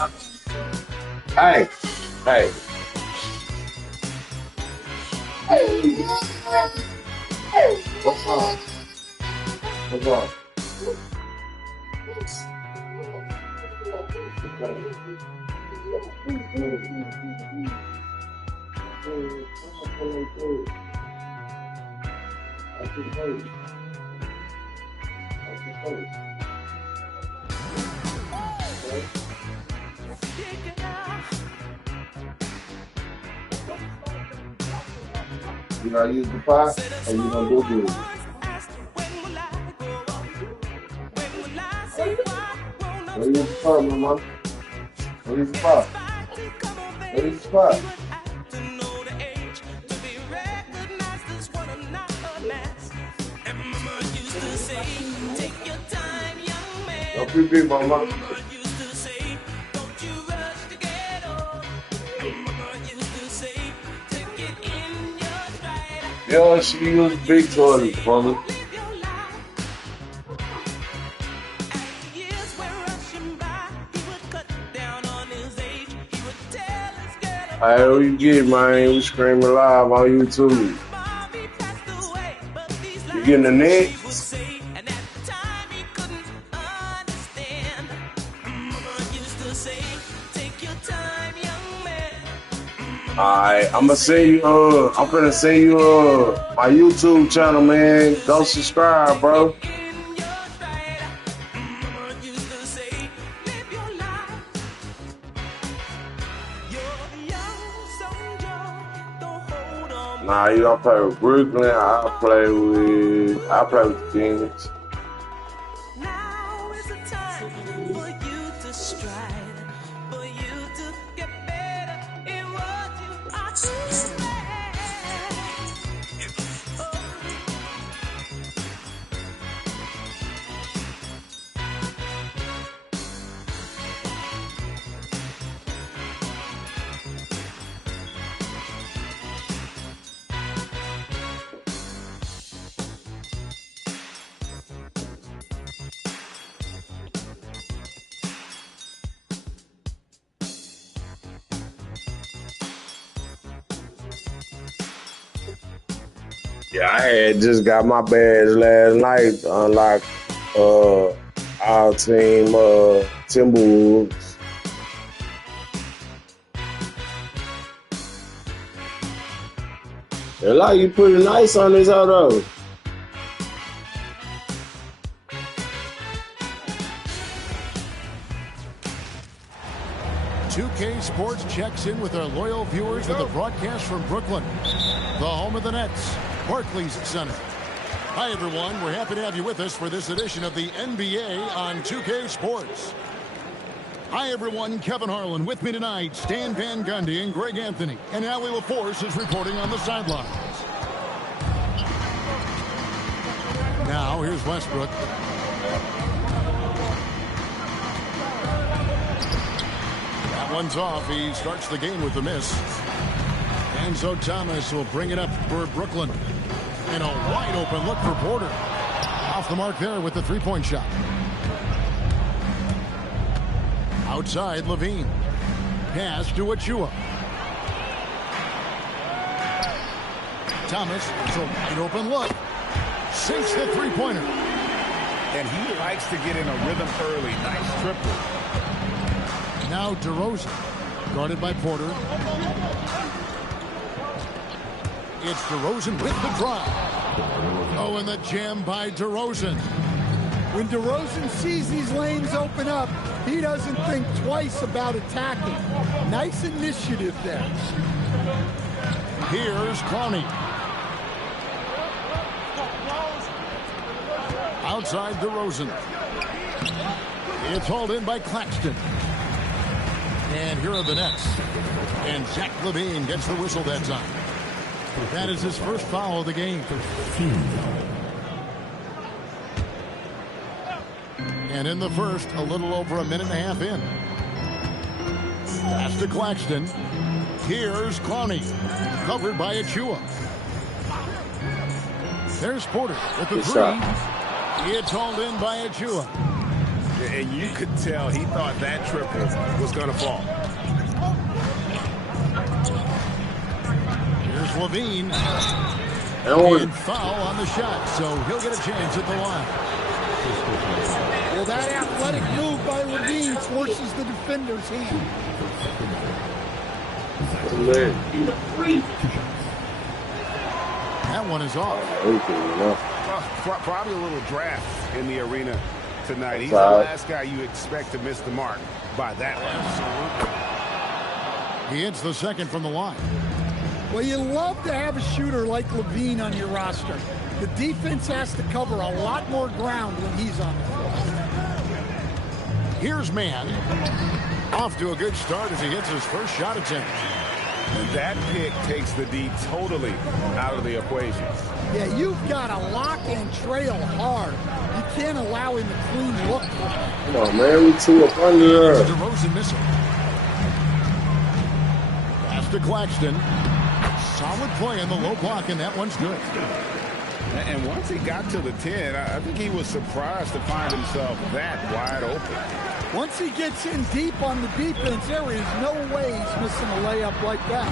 Hey, hey. What's up? What's up? You gonna use the pot or you gonna go good? Don't use the pot, mama. Don't use the pot. Don't use the pot. Don't be big, mama. Yeah, she used big toilets, mama. Hey, what you get, man? We screaming live on YouTube. You getting the next? Alright, I'm gonna send you, I'm gonna send you, my YouTube channel, man. Go subscribe, bro. Nah, you don't play with Brooklyn. I play with the Kings. Now is the time for you to stride, for you to get better in what you are doing. Yeah, I had just got my badge last night to unlock our team Timberwolves. It like you pretty nice on this auto. 2K Sports checks in with our loyal viewers with a broadcast from Brooklyn, the home of the Nets, Barclays Center. Hi, everyone. We're happy to have you with us for this edition of the NBA on 2K Sports. Hi, everyone. Kevin Harlan with me tonight, Stan Van Gundy and Greg Anthony. And Allie LaForce is reporting on the sidelines. Now, here's Westbrook. That one's off. He starts the game with a miss. Enzo Thomas will bring it up for Brooklyn. And a wide open look for Porter. Off the mark there with the three-point shot. Outside, Levine. Pass to Achua. Thomas, it's a wide open look. Sinks the three-pointer. And he likes to get in a rhythm early. Nice triple. Now DeRozan. Guarded by Porter. It's DeRozan with the drive. Oh, and the jam by DeRozan. When DeRozan sees these lanes open up, he doesn't think twice about attacking. Nice initiative there. Here's Clowney. Outside DeRozan. It's hauled in by Claxton. And here are the Nets. And Zach LaVine gets the whistle that time. That is his first foul of the game. And in the first, a little over a minute and a half in. Pass to Claxton. Here's Clowney. Covered by Achua. There's Porter with the three. It's hauled in by Achua. Yeah, And you could tell he thought that triple was going to fall. Here's Levine. And Foul on the shot, so he'll get a chance at the line. Well, that athletic move by Levine forces the defender's hand. That one is off. Probably a little draft in the arena tonight. He's the last guy you expect to miss the mark by that one. He hits the second from the line. Well, you love to have a shooter like Levine on your roster. The defense has to cover a lot more ground when he's on the floor. Here's Mann. Off to a good start as he hits his first shot attempt. And that pick takes the D totally out of the equation. Yeah, you've got to lock and trail hard. You can't allow him a clean look. come on, man. We 2 up under her. DeRozan missing. Pass to Claxton. Solid play in the low block, and that one's good. And once he got to the 10, I think he was surprised to find himself that wide open. Once he gets in deep on the defense, there is no way he's missing a layup like that.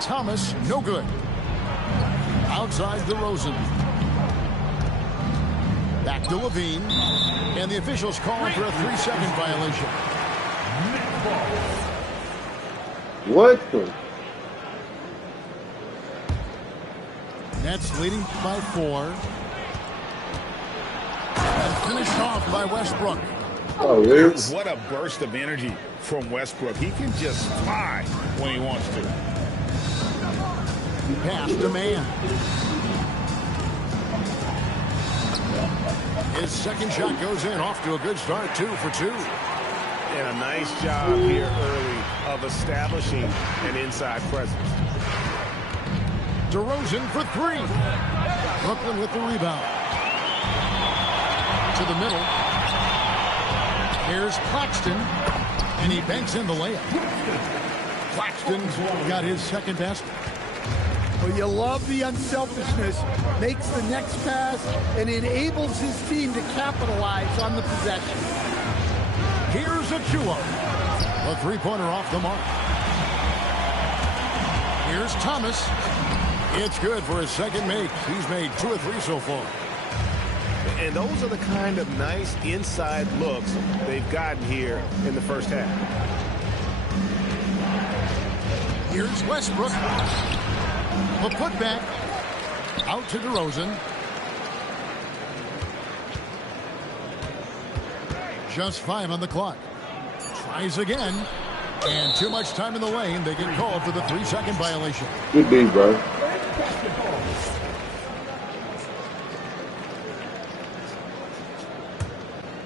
Thomas, no good. Outside DeRozan. Back to Levine. And the officials calling for a 3-second violation. What the? Nets leading by 4. And finished off by Westbrook. Oh, Liz. What a burst of energy from Westbrook. He can just fly when he wants to. Pass to Mann. His second shot goes in. Off to a good start. 2 for 2. And a nice job here early of establishing an inside presence. DeRozan for 3. Brooklyn with the rebound. To the middle. Here's Claxton. And he banks in the layup. Claxton's got his second basket. Well, you love the unselfishness. Makes the next pass and enables his team to capitalize on the possession. Here's Achua. A 3-pointer off the mark. Here's Thomas. It's good for his second make. He's made 2 or 3 so far. And those are the kind of nice inside looks they've gotten here in the first half. Here's Westbrook. A putback. Out to DeRozan. Just 5 on the clock. Tries again. And too much time in the lane. They get called for the 3-second violation. Good D, bro.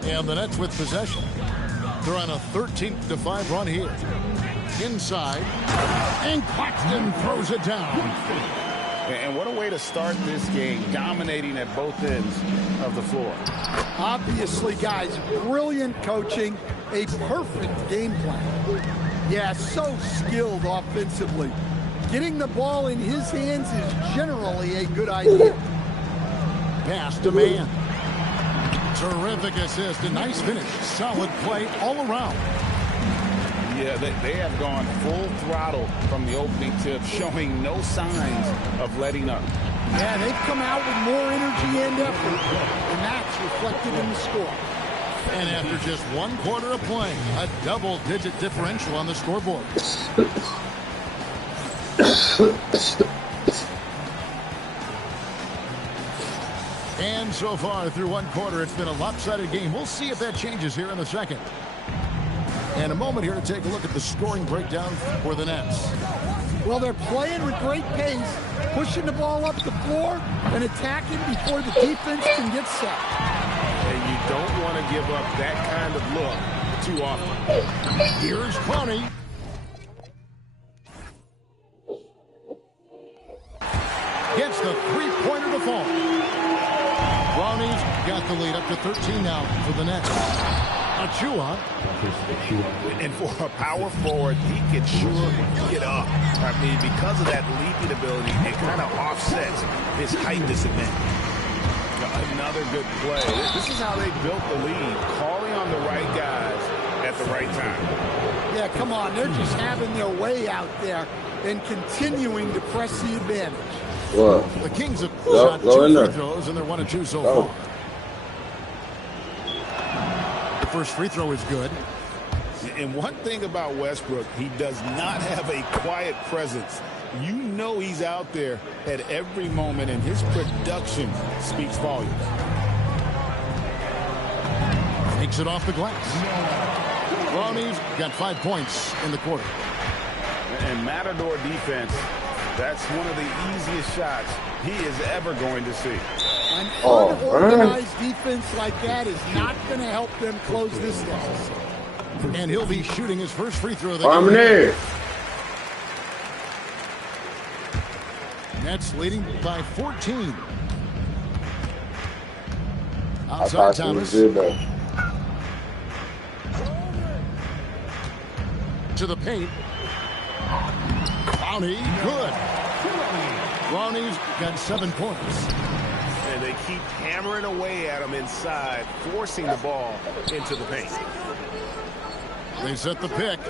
And the Nets with possession. They're on a 13-5 run here. Inside. And Claxton throws it down. And what a way to start this game, dominating at both ends of the floor. Obviously, guys, brilliant coaching, a perfect game plan. Yeah, so skilled offensively. Getting the ball in his hands is generally a good idea. Pass to Mann. Terrific assist. A nice finish. Solid play all around. Yeah, they have gone full throttle from the opening tip, showing no signs of letting up. Yeah, they've come out with more energy and effort, and that's reflected in the score. And after just 1 quarter of play, a double-digit differential on the scoreboard. And so far through 1 quarter, it's been a lopsided game. We'll see if that changes here in the second. And a moment here to take a look at the scoring breakdown for the Nets. Well, they're playing with great pace, pushing the ball up the floor and attacking before the defense can get set. And you don't want to give up that kind of look too often. Here's Connie. Gets the 3-pointer to fall. Brownies got the lead up to 13 now for the Nets. Achua. And for a power forward, he can sure get up. I mean, because of that leaping ability, it kind of offsets his height disadvantage. Another good play. This is how they built the lead, calling on the right guys at the right time. Yeah, come on. They're just having their way out there and continuing to press the advantage. What? The Kings have Go shot 2 in there. free throws, and they're 1 of 2 so Go. far. The first free throw is good. And one thing about Westbrook, he does not have a quiet presence. You know he's out there at every moment, and his production speaks volumes. Takes it off the glass. Brownie's got 5 points in the quarter. And Matador defense, that's one of the easiest shots he is ever going to see. An unorganized defense like that is not going to help them close this deficit. And he'll be shooting his first free throw of the I'm game. there. Nets leading by 14. I Outside thought she was Thomas good though. to the paint. Brownie, good. Brownie's got 7 points. And they keep hammering away at him inside, forcing the ball into the paint. They set the pick.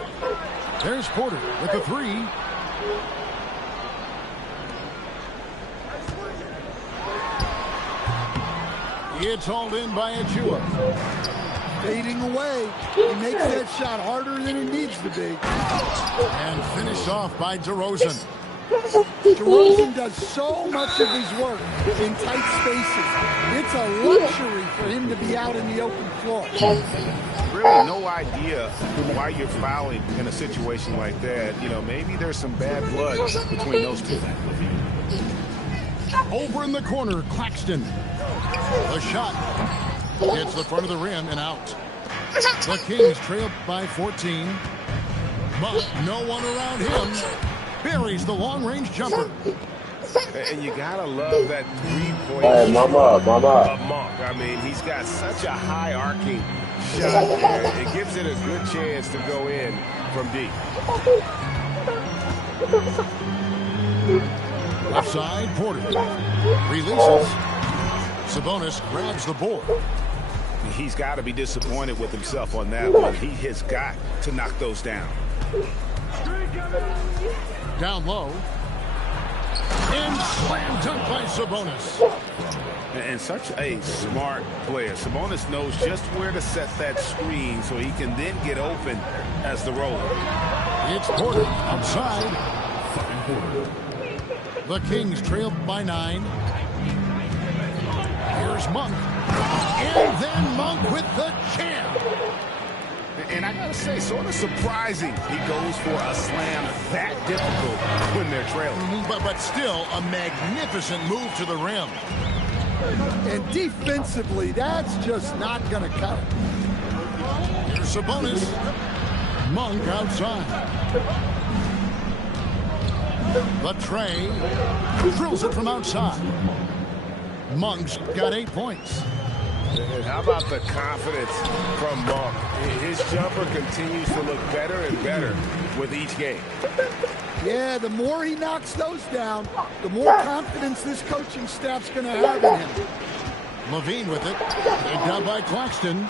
There's Porter with the 3. It's hauled in by Achua. Fading away. He makes that shot harder than it needs to be. And finished off by DeRozan. DeRozan does so much of his work in tight spaces. It's a luxury for him to be out in the open floor. Really no idea why you're fouling in a situation like that. You know, maybe there's some bad blood between those two. Over in the corner, Claxton. The shot hits the front of the rim and out. The Kings trail by 14. But no one around him. Buries the long-range jumper. And you gotta love that three-point Hey, mama. of Monk. I mean, he's got such a high arcing shot there. It gives it a good chance to go in from deep. Left side, Porter. Releases. Sabonis grabs the board. He's got to be disappointed with himself on that one. He has got to knock those down. Down low. And slam dunk by Sabonis. And such a smart player. Sabonis knows just where to set that screen so he can then get open as the roller. It's Porter outside. The Kings trail by 9. Here's Monk. And then Monk with the jam. And I gotta say, sort of surprising he goes for a slam that difficult when they're trailing. But still a magnificent move to the rim. And defensively, that's just not going to cut it. Here's Sabonis. Monk outside. The tray drills it from outside. Monk's got 8 points. And how about the confidence from Monk? His jumper continues to look better and better with each game. Yeah, the more he knocks those down, the more confidence this coaching staff's going to have in him. Levine with it. Picked up by Claxton.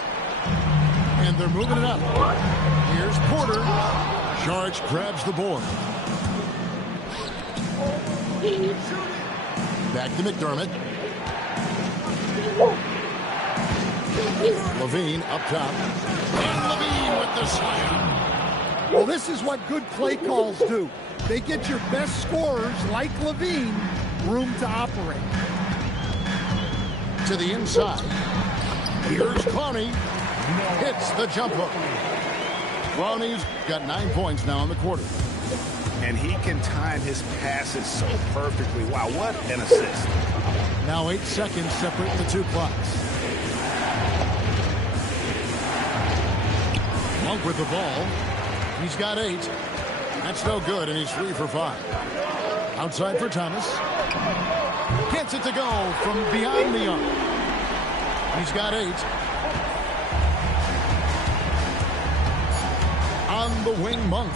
And they're moving it up. Here's Porter. Sharge grabs the board. Back to McDermott. Levine up top. And Levine with the slam. Well, this is what good play calls do. They get your best scorers, like Levine, room to operate. To the inside. Here's Clowney. Hits the jump hook. Clowney's got 9 points now in the quarter. And he can time his passes so perfectly. Wow, what an assist. Now 8 seconds separate the 2 clocks. Monk with the ball. He's got 8. That's no good, and he's 3 for 5. Outside for Thomas. Gets it to go from beyond the arc. He's got 8. On the wing, Monk.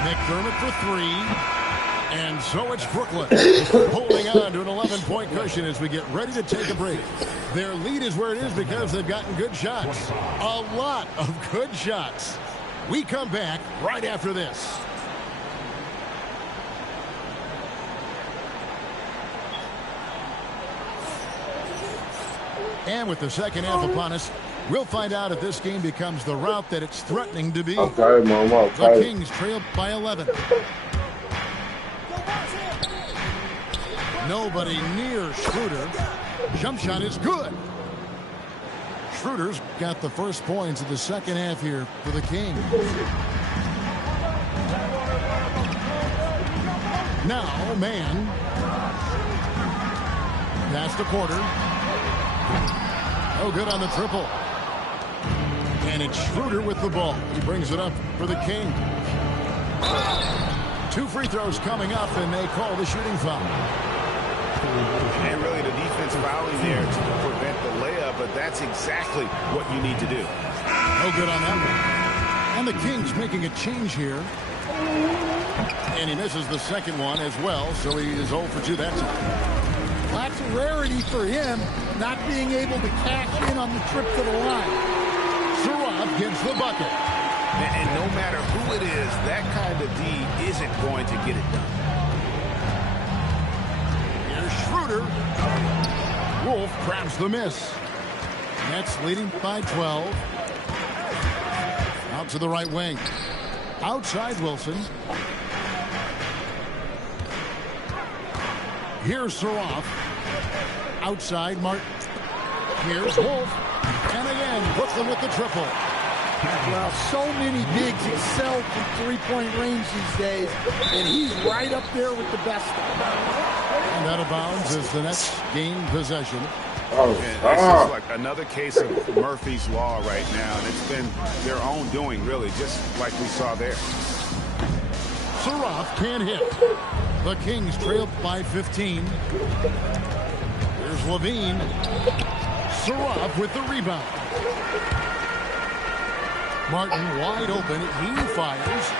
McDermott for 3. And so it's Brooklyn holding on to an 11-point cushion as we get ready to take a break. Their lead is where it is because they've gotten good shots. A lot of good shots. We come back right after this. And with the second half upon us, we'll find out if this game becomes the route that it's threatening to be. Okay, Mom. Okay. The Kings trail by 11. Nobody near Schroeder. Jump shot is good. Schroeder's got the first points of the second half here for the Kings. Now, man. Past the quarter. No good on the triple. And it's Schroeder with the ball. He brings it up for the Kings. 2 free throws coming up, and they call the shooting foul. And really the defense fouling there to prevent the layup, but that's exactly what you need to do. No good on that one. And the Kings making a change here. And he misses the second one as well, so he is 0 for 2 that time. That's a rarity for him, not being able to cash in on the trip to the line. Surratt gets the bucket. And no matter who it is, that kind of D isn't going to get it done. Here's Schroeder. Wolf grabs the miss. Nets leading by 12. Out to the right wing. Outside Wilson. Here's Surratt. Outside Martin. Here's Wolf. And again, Brooklyn with the triple. Well, so many bigs excel from three-point range these days, and he's right up there with the best of them. And out of bounds as the Nets gain possession. This is like another case of Murphy's Law right now, and it's been their own doing, really, just like we saw there. Surratt can't hit. The Kings trail by 15. Here's Levine. Surratt with the rebound. Martin wide open. He fires.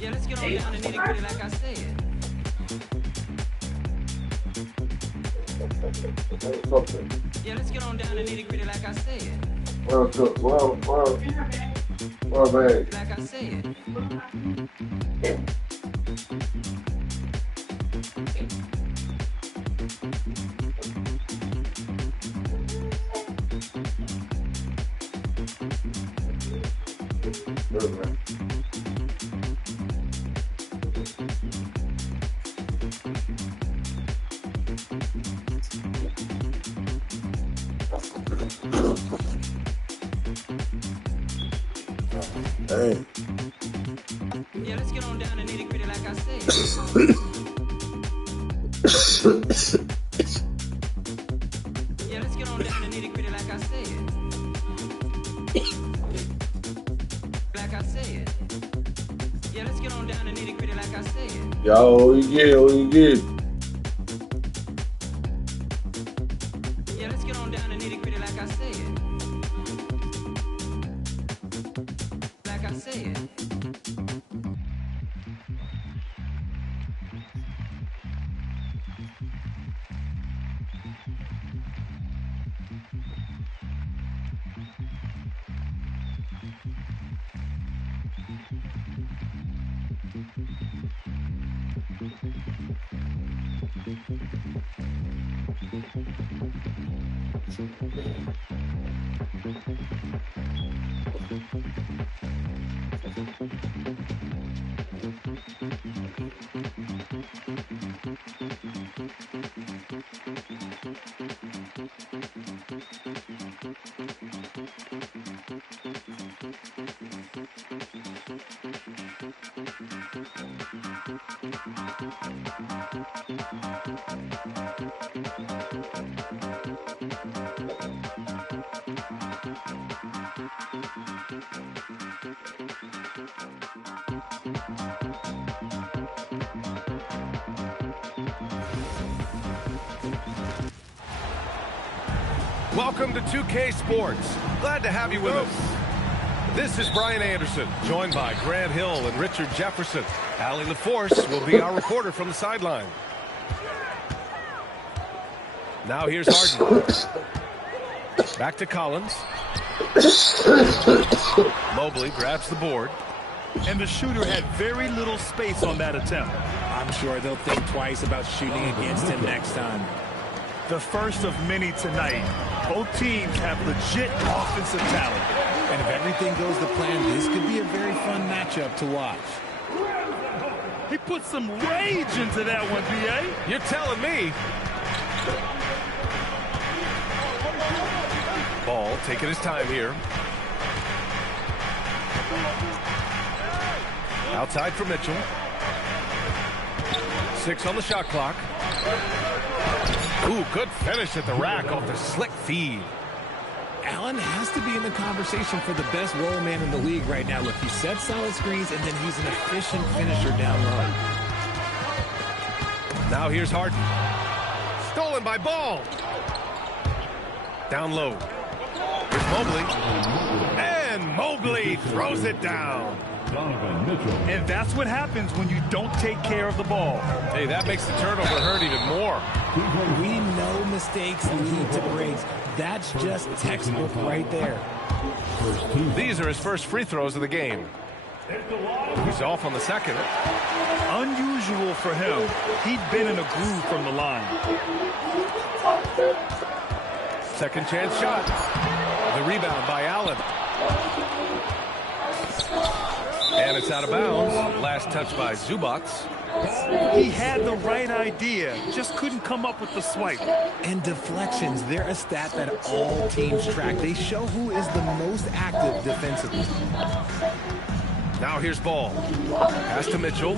Yeah, let's get on down to nitty-gritty like I said. Yeah, let's get on down to nitty-gritty like I said. Well, man. Like I said. Dang. Yeah, let's get on down to nitty-gritty like I said. Yeah, let's get on down to nitty-gritty like I said. Like I said. Yeah, let's get on down to nitty-gritty like I said. Yo, what you get? Yeah, let's get on down to nitty-gritty like I said. Like I said. Welcome to 2K Sports. Glad to have you with us. This is Brian Anderson, joined by Grant Hill and Richard Jefferson. Allie LaForce will be our reporter from the sideline. Now here's Harden. Back to Collins. Mobley grabs the board. And the shooter had very little space on that attempt. I'm sure they'll think twice about shooting against him next time. The first of many tonight. Both teams have legit offensive talent. And if everything goes to plan, this could be a very fun matchup to watch. He put some rage into that one, B.A. You're telling me. Ball taking his time here. Outside for Mitchell. 6 on the shot clock. Ooh, good finish at the rack off the slick feed. Allen has to be in the conversation for the best roll man in the league right now. Look, he sets solid screens, and then he's an efficient finisher down low. Now here's Harden. Stolen by Ball. Down low. Here's Mobley. And Mobley throws it down. And that's what happens when you don't take care of the ball. Hey, that makes the turnover hurt even more. We know mistakes lead to breaks. That's just textbook right there. These are his first free throws of the game. He's off on the second. Unusual for him. He'd been in a groove from the line. Second chance shot. The rebound by Allen. And it's out of bounds. Last touch by Zubac. He had the right idea, just couldn't come up with the swipe. And deflections, they're a stat that all teams track. They show who is the most active defensively. Now here's Ball. Pass to Mitchell.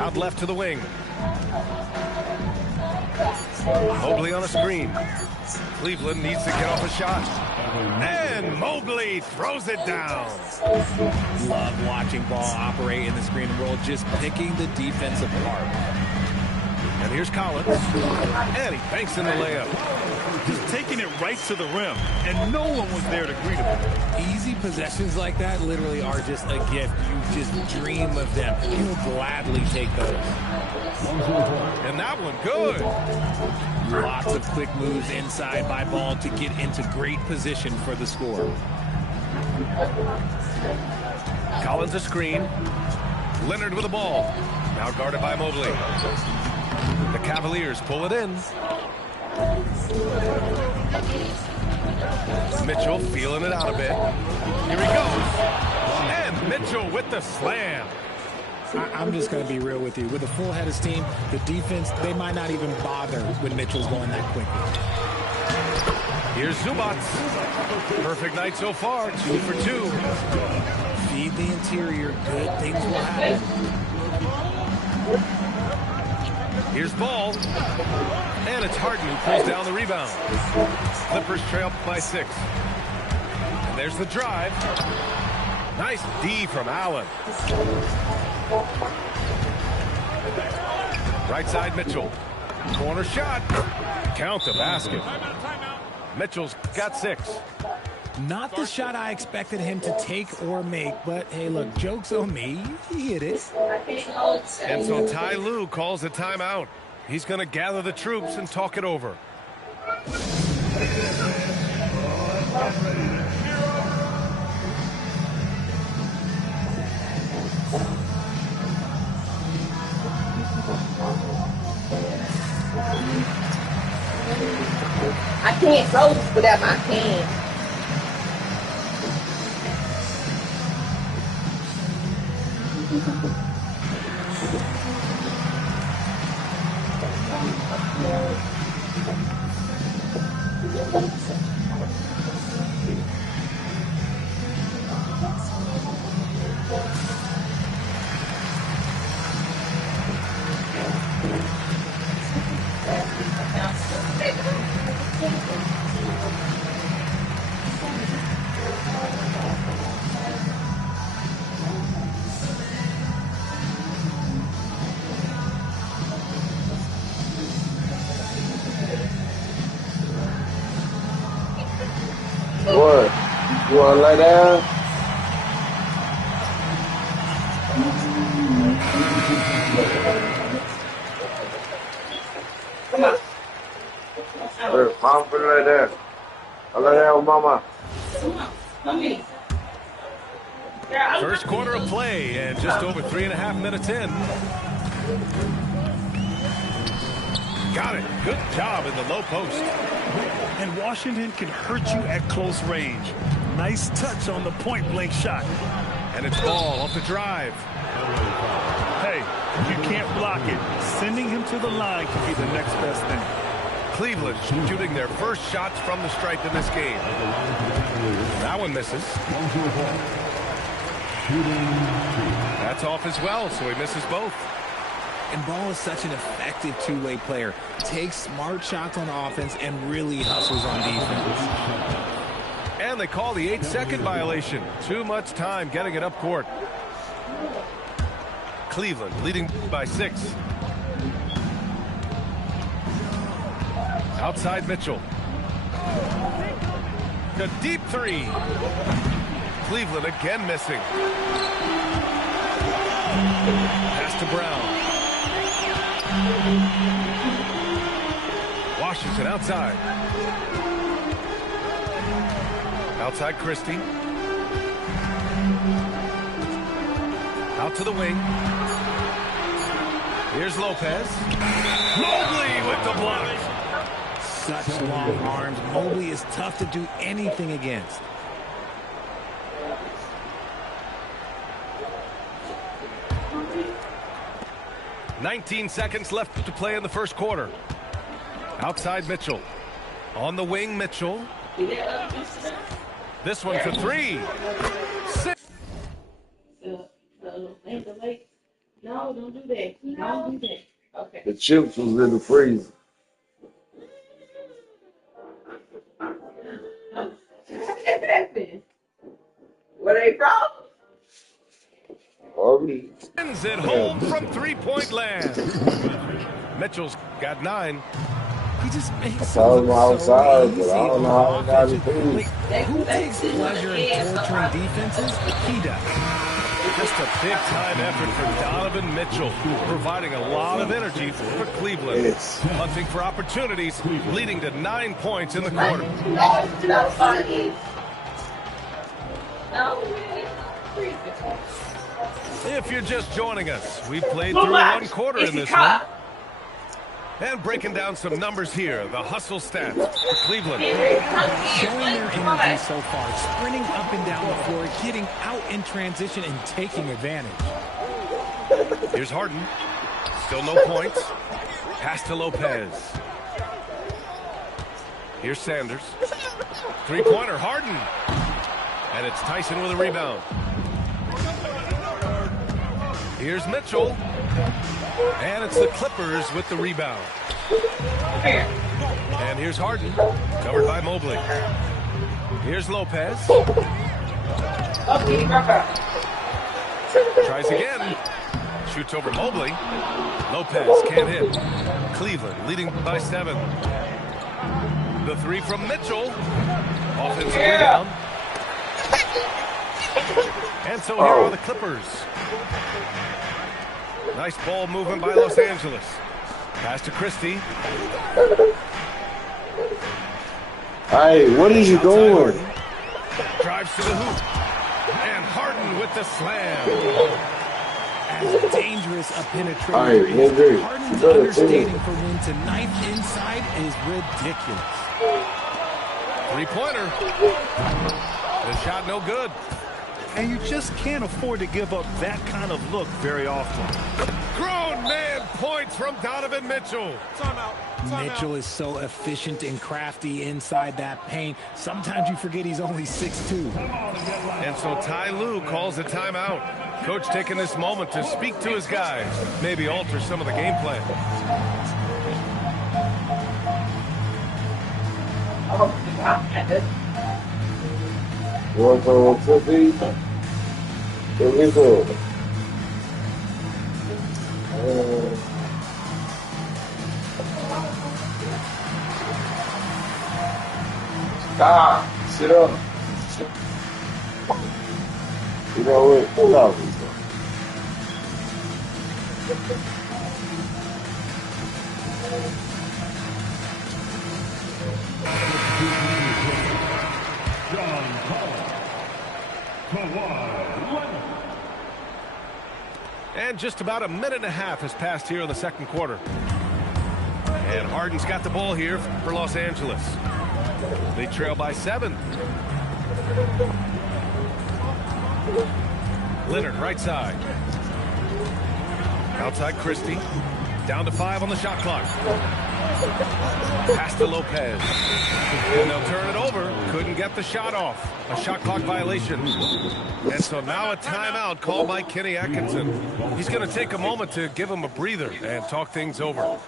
Out left to the wing. Mobley on a screen. Cleveland needs to get off a shot. And Mobley throws it down. Love watching Ball operate in the screen and roll, just picking the defense apart. And here's Collins. And he banks in the layup. He's taking it right to the rim, and no one was there to greet him. Easy possessions like that literally are just a gift. You just dream of them. You'll gladly take those. And that one good. Lots of quick moves inside by Ball to get into great position for the score. Collins a screen. Leonard with the ball. Now guarded by Mobley. The Cavaliers pull it in. Mitchell feeling it out a bit. Here he goes. And Mitchell with the slam. I'm just going to be real with you. With a full head of steam, the defense, they might not even bother when Mitchell's going that quickly. Here's Zubac. Perfect night so far. 2 for 2. Feed the interior. Good things will happen. Here's Ball. And it's Harden who pulls down the rebound. Clippers trail by 6. And there's the drive. Nice D from Allen. Right side Mitchell. Corner shot. Count the basket. Mitchell's got 6. Not the shot I expected him to take or make, but hey, look, joke's on me. He hit it. And so Ty Lue calls a timeout. He's going to gather the troops and talk it over. I can't throw this without my hand. You want to lay down? Come on. Hey, Mom, put it lay down. I lay down with Mama. Come on. Come here. First quarter of play and just over 3.5 minutes in. Got it. Good job in the low post. And Washington can hurt you at close range. Nice touch on the point-blank shot. And it's ball off the drive. Hey, you can't block it. Sending him to the line can be the next best thing. Cleveland shooting their first shots from the stripe in this game. That one misses. That's off as well, so he misses both. And Ball is such an effective two-way player. Takes smart shots on offense and really hustles on defense. And they call the 8-second violation. Too much time getting it up court. Cleveland leading by 6. Outside Mitchell. The deep three. Cleveland again missing. Pass to Brown. Washington outside. Outside Christie. Out to the wing. Here's Lopez. Mobley with the block. Such long arms. Mobley is tough to do anything against. "19 seconds left to play in the first quarter. Outside Mitchell. On the wing, Mitchell. This one for 3. 6. No, don't do that. Don't do that. Okay. The chips was in the freezer. Where they from? Ends it home from three-point land. Mitchell's got 9. He just makes I it look outside, so but easy I don't know how on I got it. offense. Like, who takes pleasure in torturing defenses? He does. Just a big-time effort for Donovan Mitchell, providing a lot of energy for Cleveland. Yes. Hunting for opportunities, leading to 9 points in the quarter. If you're just joining us, we've played through 1 quarter in this one. And breaking down some numbers here, the hustle stats for Cleveland. Showing their energy so far, sprinting up and down the floor, getting out in transition and taking advantage. Here's Harden. Still no points. Pass to Lopez. Here's Sanders. Three-pointer, Harden. And it's Tyson with a rebound. Here's Mitchell. And it's the Clippers with the rebound. And here's Harden, covered by Mobley. Here's Lopez. Tries again. Shoots over Mobley. Lopez can't hit. Cleveland leading by 7. The 3 from Mitchell. Offensive rebound. And so here are the Clippers. Nice ball movement by Los Angeles. Pass to Christie. Hey, what are you doing? Drives to the hoop. And Harden with the slam. As dangerous a penetration Hey, is, Harden's understating for when to knife inside is ridiculous. 3-pointer. The shot no good. And you just can't afford to give up that kind of look very often. Grown man points from Donovan Mitchell. Mitchell is so efficient and crafty inside that paint. Sometimes you forget he's only 6'2". And so Ty Lue calls a timeout. Coach taking this moment to speak to his guys, maybe alter some of the game plan. You want some cookies? Give me some. Stop. Sit up. You know what? Love me, bro. And just about a minute and a half has passed here in the second quarter. And Harden's got the ball here for Los Angeles. They trail by 7. Leonard, right side. Outside Christie. Down to 5 on the shot clock. Pass to Lopez. And they'll turn it over. Couldn't get the shot off. A shot clock violation. And so now a timeout called by Kenny Atkinson. He's going to take a moment to give him a breather and talk things over.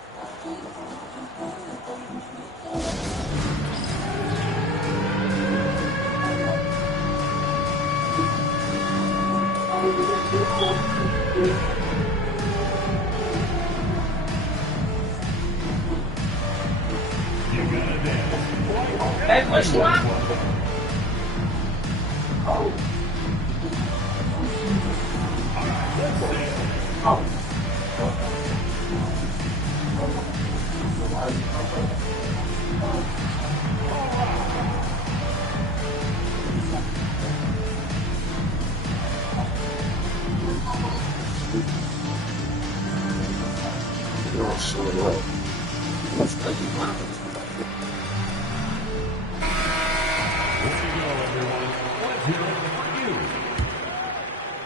Hey, push one.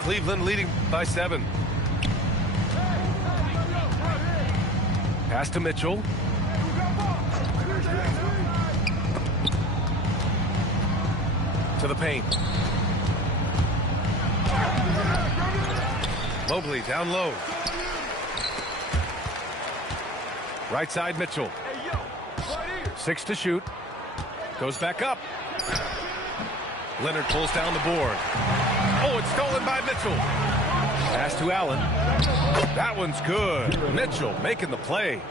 Cleveland leading by 7. Pass to Mitchell. To the paint. Mobley down low. Right side Mitchell. 6 to shoot. Goes back up. Leonard pulls down the board. Oh, it's stolen by Mitchell. Pass to Allen. That one's good. Mitchell making the play.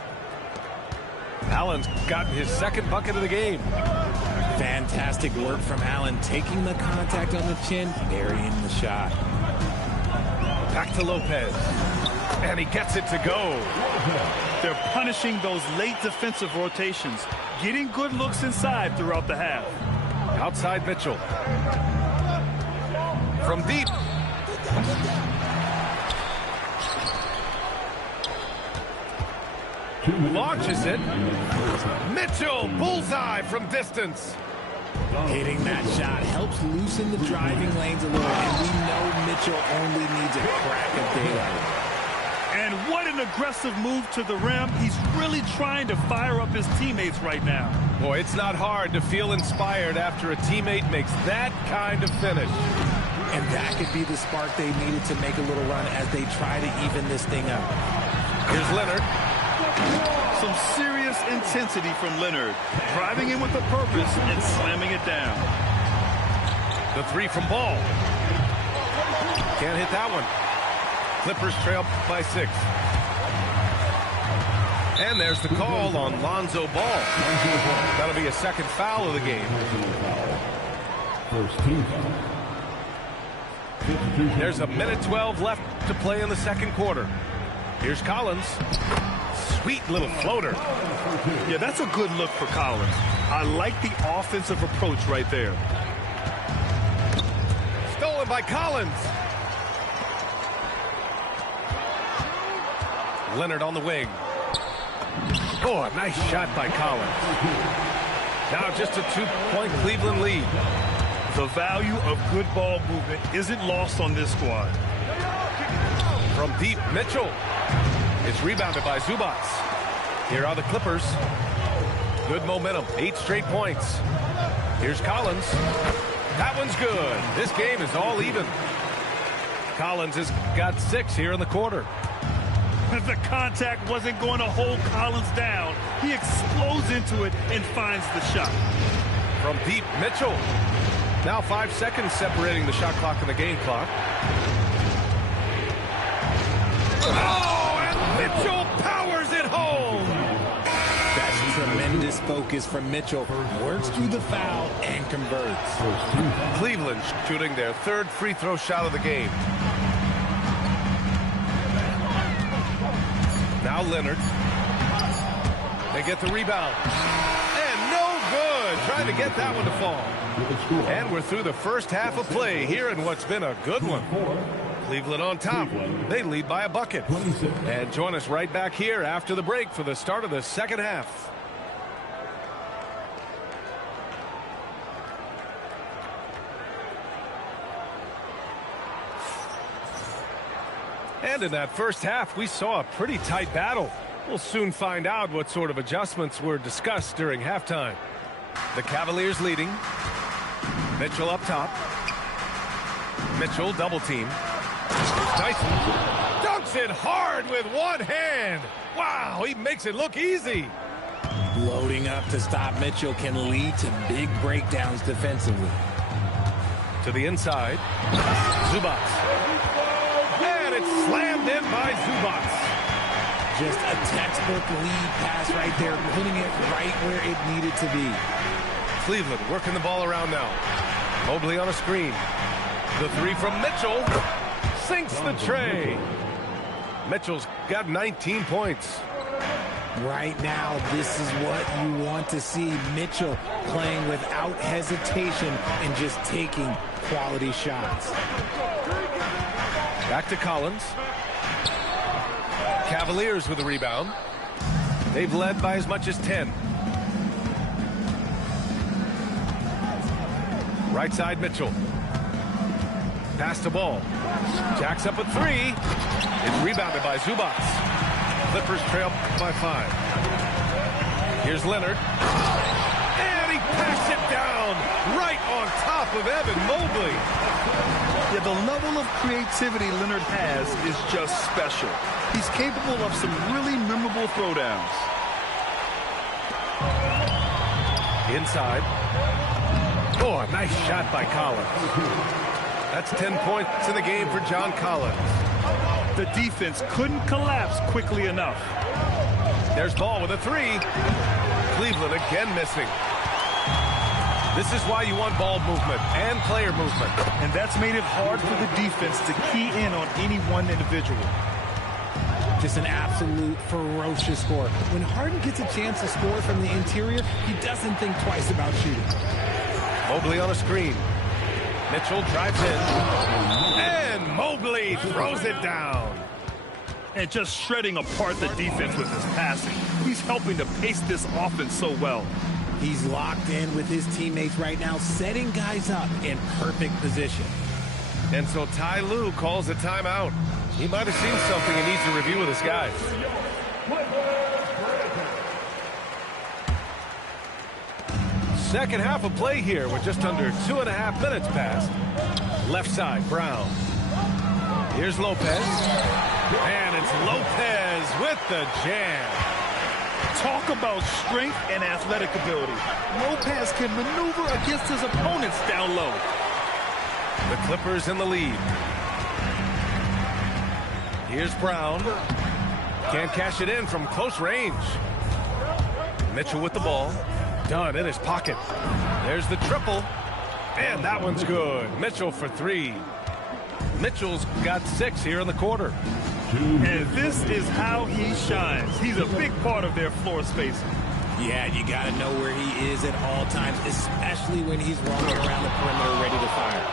Allen's gotten his second bucket of the game. Fantastic work from Allen, taking the contact on the chin, burying the shot. Back to Lopez. And he gets it to go. They're punishing those late defensive rotations, getting good looks inside throughout the half. Outside Mitchell. From deep. Launches it. Mitchell, bullseye from distance. Hitting that shot helps loosen the driving lanes a little, and we know Mitchell only needs a crack of daylight. And what an aggressive move to the rim. He's really trying to fire up his teammates right now. Boy, it's not hard to feel inspired after a teammate makes that kind of finish. And that could be the spark they needed to make a little run as they try to even this thing up. Here's Leonard. Some serious intensity from Leonard, driving in with a purpose and slamming it down. The 3 from Ball. Can't hit that one. Clippers trail by 6. And there's the call on Lonzo Ball. That'll be a second foul of the game. There's a minute 12 left to play in the second quarter. Here's Collins. Sweet little floater. Yeah, that's a good look for Collins. I like the offensive approach right there. Stolen by Collins. Leonard on the wing. Oh, a nice shot by Collins. Now just a 2-point Cleveland lead. The value of good ball movement isn't lost on this squad. From deep, Mitchell. It's rebounded by Zubac. Here are the Clippers. Good momentum, 8 straight points. Here's Collins. That one's good. This game is all even. Collins has got 6 here in the quarter. The contact wasn't going to hold Collins down. He explodes into it and finds the shot. From deep, Mitchell. Now 5 seconds separating the shot clock and the game clock. Oh, and Mitchell powers it home. That's tremendous this focus from Mitchell. Works through the foul and converts. Cleveland shooting their third free throw shot of the game. Now Leonard. They get the rebound. And no good. Trying to get that one to fall. And we're through the first half of play here in what's been a good one. Cleveland on top. They lead by a bucket. And join us right back here after the break for the start of the second half. And in that first half, we saw a pretty tight battle. We'll soon find out what sort of adjustments were discussed during halftime. The Cavaliers leading. Mitchell up top. Mitchell double team. Dyson dunks it hard with one hand. Wow, he makes it look easy. Loading up to stop Mitchell can lead to big breakdowns defensively. To the inside. Zubac. And it's slammed in by Zubac. Just a textbook lead pass right there, putting it right where it needed to be. Cleveland working the ball around now. Mobley on a screen. The three from Mitchell. Sinks the tray. Mitchell's got 19 points. Right now, this is what you want to see. Mitchell playing without hesitation and just taking quality shots. Back to Collins. Cavaliers with a rebound. They've led by as much as 10. Right side Mitchell. Pass the ball. Jacks up a three. It's rebounded by Zubac. Clippers trail by 5. Here's Leonard. And he packs it down right on top of Evan Mobley. Yeah, the level of creativity Leonard has is just special. He's capable of some really memorable throwdowns. Inside. Oh, a nice shot by Collins. That's 10 points in the game for John Collins. The defense couldn't collapse quickly enough. There's Ball with a three. Cleveland again missing. This is why you want ball movement and player movement. And that's made it hard for the defense to key in on any one individual. Just an absolute ferocious score. When Harden gets a chance to score from the interior, he doesn't think twice about shooting. Mobley on a screen. Mitchell drives in. And Mobley throws it down. And just shredding apart the defense with his passing. He's helping to pace this offense so well. He's locked in with his teammates right now, setting guys up in perfect position. And so Ty Lue calls a timeout. He might have seen something he needs to review with his guys. Second half of play here with just under 2.5 minutes passed. Left side, Brown. Here's Lopez. And it's Lopez with the jam. Talk about strength and athletic ability. Lopez can maneuver against his opponents down low. The Clippers in the lead. Here's Brown. Can't cash it in from close range. Mitchell with the ball. Dunn in his pocket. There's the triple. And that one's good. Mitchell for 3. Mitchell's got 6 here in the quarter. And this is how he shines. He's a big part of their floor spacing. Yeah, you got to know where he is at all times, especially when he's roaming around the perimeter ready to fire.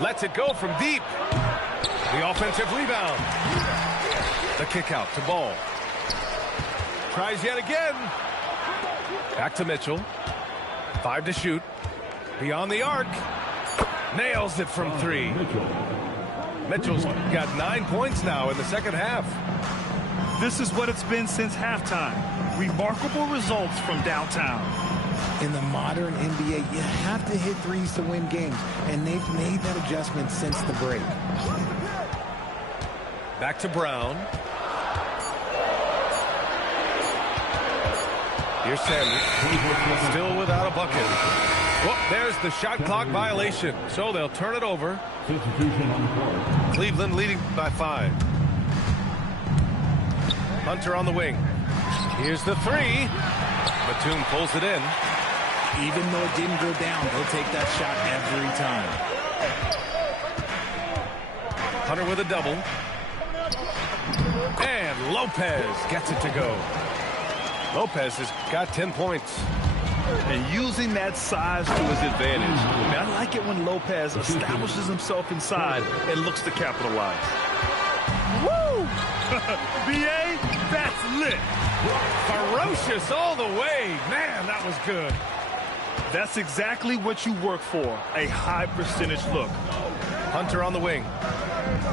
Lets it go from deep. The offensive rebound. The kick out to Ball. Tries yet again. Back to Mitchell. 5 to shoot. Beyond the arc. Nails it from 3. Mitchell's got 9 points now in the second half. This is what it's been since halftime. Remarkable results from downtown. In the modern NBA, you have to hit threes to win games, and they've made that adjustment since the break. Back to Brown. Here's Sanders. Still without a bucket. Well, there's the shot clock violation, so they'll turn it over. Cleveland leading by 5. Hunter on the wing. Here's the three. Batum pulls it in. Even though it didn't go down, he'll take that shot every time. Hunter with a double. And Lopez gets it to go. Lopez has got 10 points. And using that size to his advantage. I mean, I like it when Lopez establishes himself inside and looks to capitalize. Woo! BA, that's lit. Ferocious all the way. Man, that was good. That's exactly what you work for, a high percentage look. Hunter on the wing.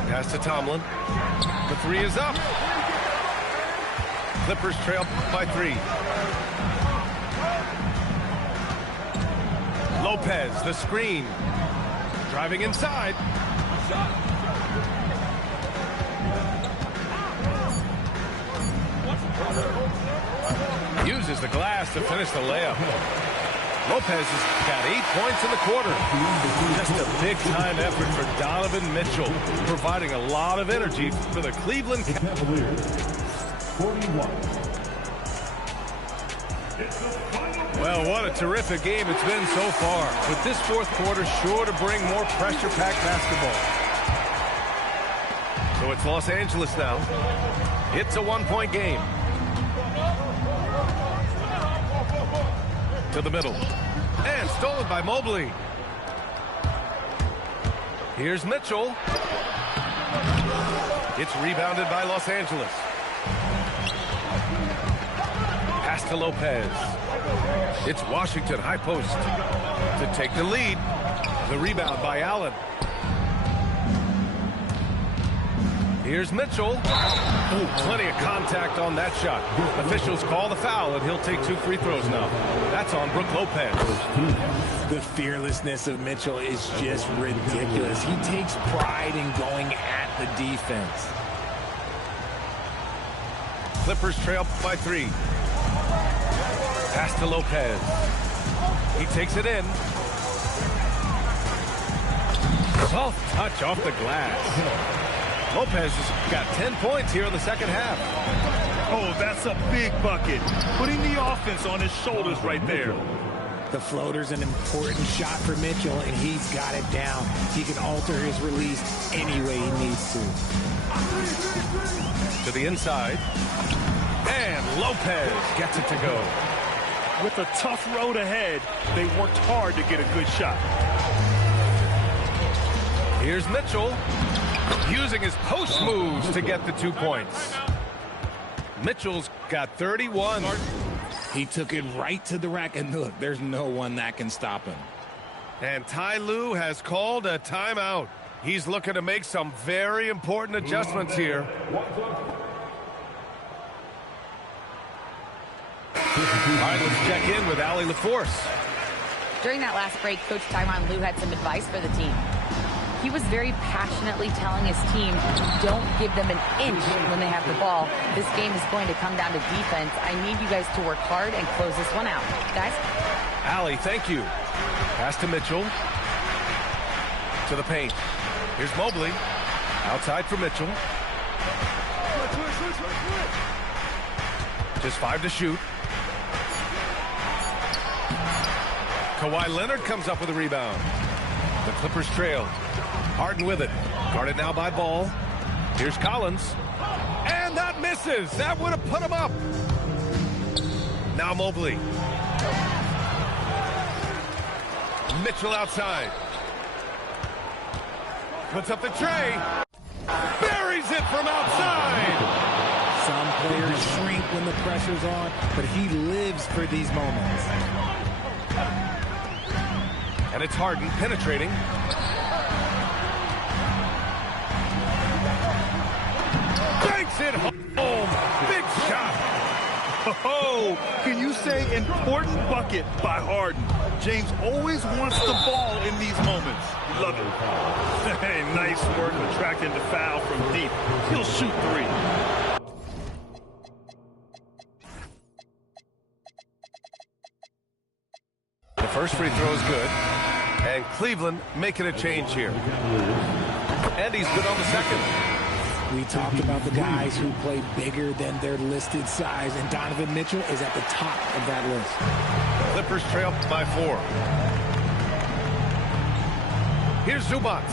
Pass to Tomlin. The three is up. Clippers trail by 3. Lopez, the screen. Driving inside. Uses the glass to finish the layup. Lopez has got 8 points in the quarter. Just a big-time effort for Donovan Mitchell, providing a lot of energy for the Cleveland Cavaliers. 41. Well, what a terrific game it's been so far. With this fourth quarter sure to bring more pressure-packed basketball. So it's Los Angeles now. It's a 1-point game. To the middle. And stolen by Mobley. Here's Mitchell. It's rebounded by Los Angeles. Pass to Lopez. It's Washington high post to take the lead. The rebound by Allen. Here's Mitchell. Ooh, plenty of contact on that shot. Officials call the foul, and he'll take 2 free throws now. That's on Brook Lopez. The fearlessness of Mitchell is just ridiculous. He takes pride in going at the defense. Clippers trail by 3. Pass to Lopez. He takes it in. Soft touch off the glass. Lopez has got 10 points here in the second half. Oh, that's a big bucket. Putting the offense on his shoulders right there. The floater's an important shot for Mitchell, and he's got it down. He can alter his release any way he needs to. To the inside. And Lopez gets it to go. With a tough road ahead, they worked hard to get a good shot. Here's Mitchell. Using his post moves to get the 2 points. Mitchell's got 31. He took it right to the rack, and look, there's no one that can stop him. And Ty Lue has called a timeout. He's looking to make some very important adjustments here. All right, let's check in with Allie LaForce. During that last break, Coach Tyronn Lue had some advice for the team. He was very passionately telling his team, don't give them an inch when they have the ball. This game is going to come down to defense. I need you guys to work hard and close this one out. Guys? Allie, thank you. Pass to Mitchell. To the paint. Here's Mobley. Outside for Mitchell. Just 5 to shoot. Kawhi Leonard comes up with a rebound. The Clippers trail. Harden with it. Guarded now by Ball. Here's Collins. And that misses. That would have put him up. Now Mobley. Mitchell outside. Puts up the tray. Buries it from outside. Some players shrink when the pressure's on, but he lives for these moments. And it's Harden penetrating. Banks it home. Big shot. Oh, can you say important bucket by Harden? James always wants the ball in these moments. Love it. Hey, nice work attracting the foul from deep. He'll shoot 3. The first free throw is good. And Cleveland making a change here. And he's good on the second. We talked about the guys who play bigger than their listed size, and Donovan Mitchell is at the top of that list. Clippers trail by 4. Here's Zubac.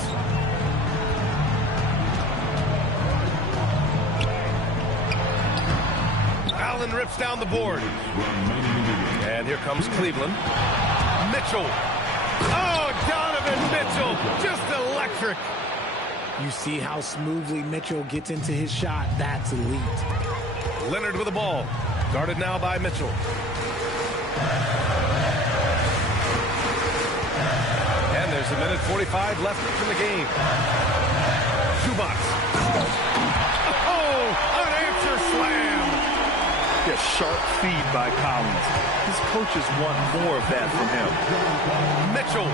Allen rips down the board. And here comes Cleveland. Mitchell. Oh, Donovan Mitchell, just electric. You see how smoothly Mitchell gets into his shot. That's elite. Leonard with the ball. Guarded now by Mitchell. And there's a minute 45 left in the game. Zubac. Oh, an answer slam. Yeah, sharp feed by Collins. His coaches want more of that from him. Mitchell.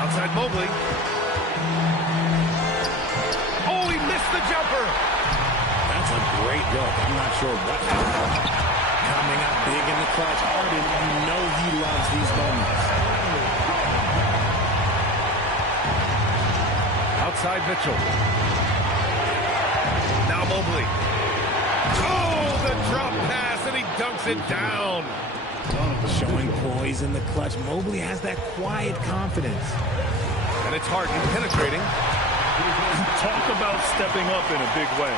Outside Mobley. Oh, he missed the jumper. That's a great look. I'm not sure what happened. Coming up big in the clutch. Harden, you know he loves these moments. Outside Mitchell. Now Mobley. Oh, the drop pass, and he dunks it down. Showing poise in the clutch. Mobley has that quiet confidence. And it's Harden penetrating. Talk about stepping up in a big way.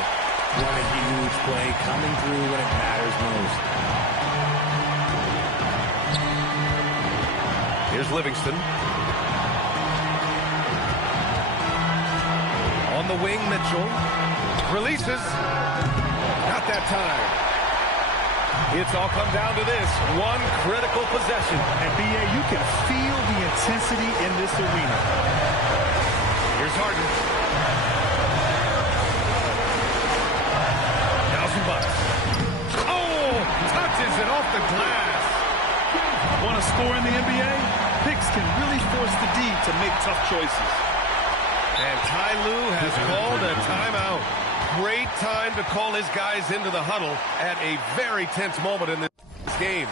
What a huge play, coming through when it matters most. Here's Livingston. On the wing, Mitchell. Releases. Not that time. It's all come down to this. One critical possession. And B.A., you can feel the intensity in this arena. Here's Harden. Now Zubac. Oh, touches it off the glass. Want to score in the NBA? Picks can really force the D to make tough choices. And Ty Lue has called a timeout. Great time to call his guys into the huddle at a very tense moment in this game.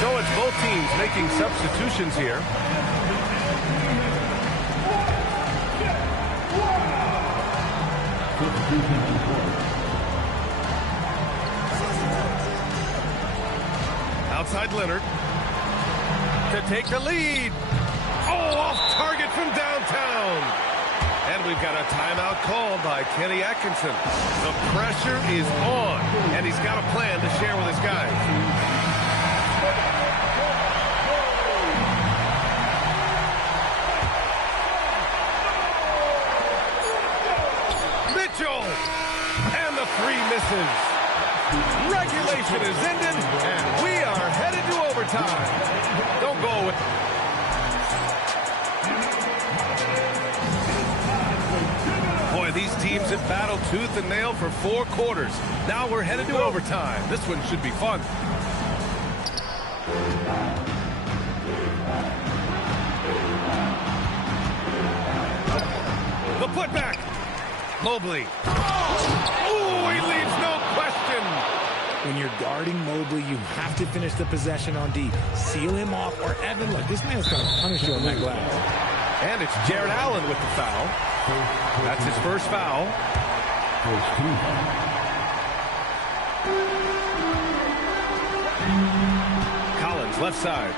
So it's both teams making substitutions here. Outside Leonard to take the lead. Oh, off target from downtown. And we've got a timeout called by Kenny Atkinson. The pressure is on, and he's got a plan to share with his guys. Mitchell! And the three misses. Regulation is ended, and we are headed to overtime. Don't go with... Boy, these teams have battled tooth and nail for 4 quarters. Now we're headed to overtime. This one should be fun. The putback. Mobley. Oh, he leaves no question. When you're guarding Mobley, you have to finish the possession on D. Seal him off, or Evan, look, this man's going to punish you on that glass. And it's Jared Allen with the foul. That's his first foul. Collins, left side.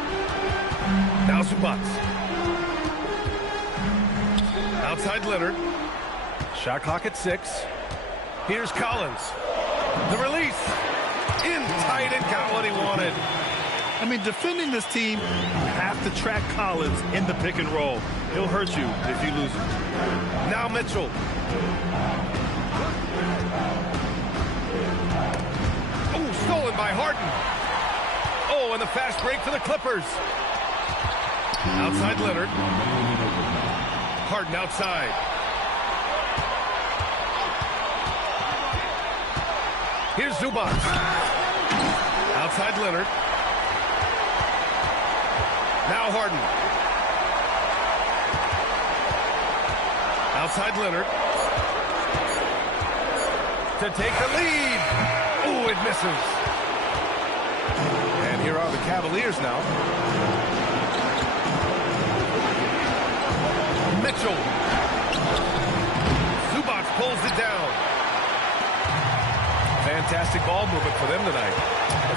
Now Zubac. Outside Leonard. Shot clock at 6. Here's Collins. The release. In tight and got what he wanted. I mean, defending this team, you have to track Collins in the pick and roll. He'll hurt you if you lose him. Now Mitchell. Oh, stolen by Harden. Oh, and the fast break for the Clippers. Outside Leonard. Harden outside. Here's Zubac. Outside Leonard. Now Harden. Outside Leonard. to take the lead. Ooh, it misses. And here are the Cavaliers now. Mitchell. Zubac pulls it down. Fantastic ball movement for them tonight.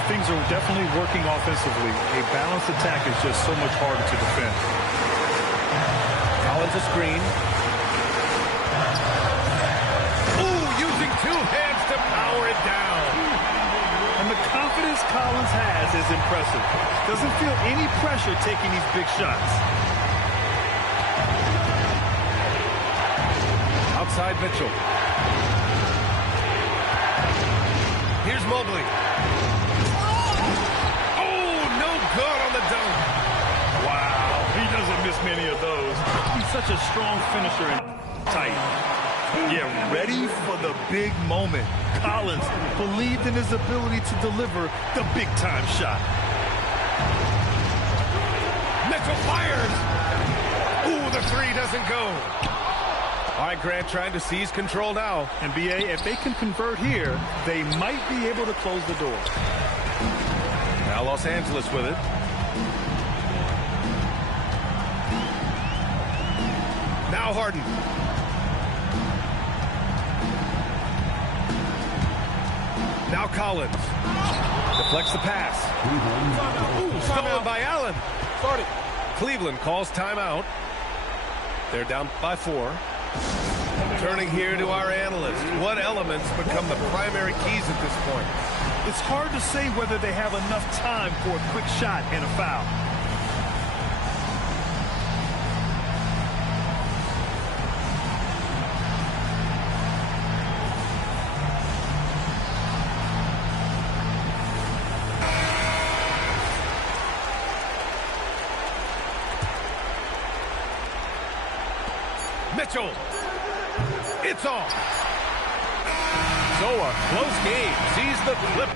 Things are definitely working offensively. A balanced attack is just so much harder to defend. Collins a screen. Ooh, using two hands to power it down. And the confidence Collins has is impressive. Doesn't feel any pressure taking these big shots. Outside Mitchell. Here's Mobley. Oh, no good on the dunk. Wow, he doesn't miss many of those. He's such a strong finisher and tight. Yeah, ready for the big moment. Collins believed in his ability to deliver the big-time shot. Mitchell fires. Ooh, the three doesn't go. All right, Grant trying to seize control now. NBA, if they can convert here, they might be able to close the door. Now Los Angeles with it. Now Harden. Now Collins. Deflects the pass. Stolen by Allen. Cleveland calls timeout. They're down by 4. Turning here to our analyst. What elements become the primary keys at this point? It's hard to say whether they have enough time for a quick shot and a foul. Mitchell. It's off. So a close game sees the flip.